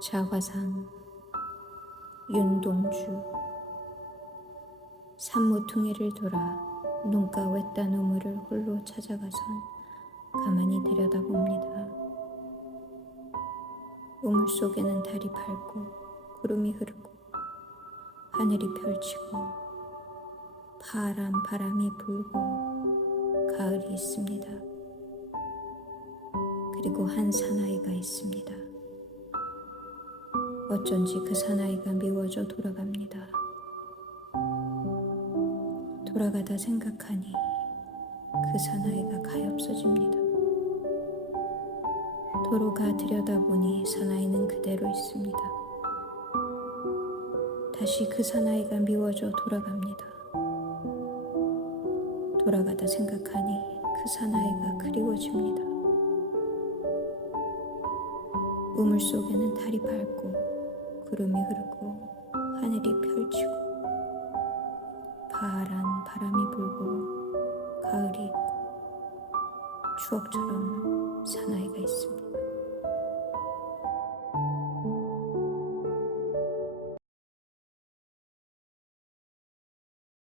자화상 윤동주 산모퉁이를 돌아 눈가 외딴 우물을 홀로 찾아가선 가만히 들여다봅니다. 우물 속에는 달이 밝고 구름이 흐르고 하늘이 펼치고 파란 바람이 불고 가을이 있습니다. 그리고 한 사나이가 있습니다. 어쩐지 그 사나이가 미워져 돌아갑니다. 돌아가다 생각하니 그 사나이가 가엾어집니다. 도로가 들여다보니 사나이는 그대로 있습니다. 다시 그 사나이가 미워져 돌아갑니다. 돌아가다 생각하니 그 사나이가 그리워집니다. 우물 속에는 달이 밝고 구름이 흐르고 하늘이 펼치고 파란 바람이 불고 가을이 있고 추억처럼 사나이가 있습니다.